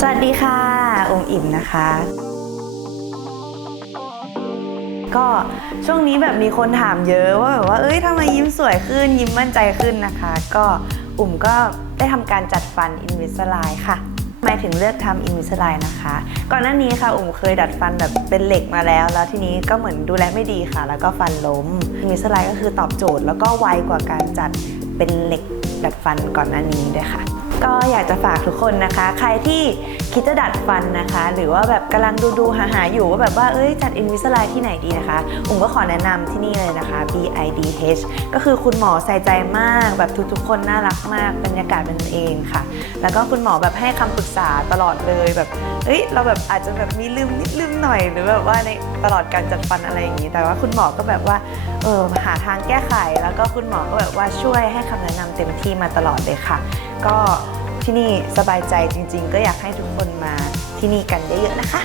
สวัสดีค่ะ องค์อิ่มนะคะ ก็ช่วงนี้แบบมีคนถามเยอะว่าแบบว่าเอ้ยทำไมยิ้มสวยขึ้นยิ้มมั่นใจขึ้นนะคะ ก็อุ่มก็ได้ทำการจัดฟันอินวิสไลค่ะทำไมถึงเลือกทำอินวิสไลนะคะ ก่อนหน้านี้ค่ะ อุ่มเคยดัดฟันแบบเป็นเหล็กมาแล้ว แล้วทีนี้ก็เหมือนดูแลไม่ดีค่ะ แล้วก็ฟันล้มอินวิสไลก็คือตอบโจทย์ แล้วก็ไวกว่าการจัดเป็นเหล็กดัดฟันก่อนหน้านี้ด้วยค่ะ ก็อยากจะฝากทุกคนนะคะ ใครที่คิดจะดัดฟันนะคะ หรือว่าแบบกำลังดูดูหาหาๆอยู่ว่าแบบว่าเอ้ยจัดอินวิสไลที่ไหนดีนะคะผมก็ขอแนะนำที่นี่เลยนะคะ BIDH ก็คือคุณหมอใส่ใจมากแบบทุกๆ คนน่ารักมากบรรยากาศเป็นกันเองค่ะ แล้วก็คุณหมอแบบให้คำปรึกษาตลอดเลยแบบเอ้ยเราแบบอาจจะแบบมีลืมนิดลืมหน่อย หรือแบบว่าในตลอดการจัดฟันอะไรอย่างนี้ แต่ว่าคุณหมอก็แบบว่าเออหาทางแก้ไข แล้วก็คุณหมอก็แบบว่าช่วยให้คำแนะนำเต็มที่มาตลอดเลยค่ะ ก็ ที่นี่สบายใจจริง ๆ ก็อยากให้ทุกคนมาที่นี่กันเยอะๆนะคะ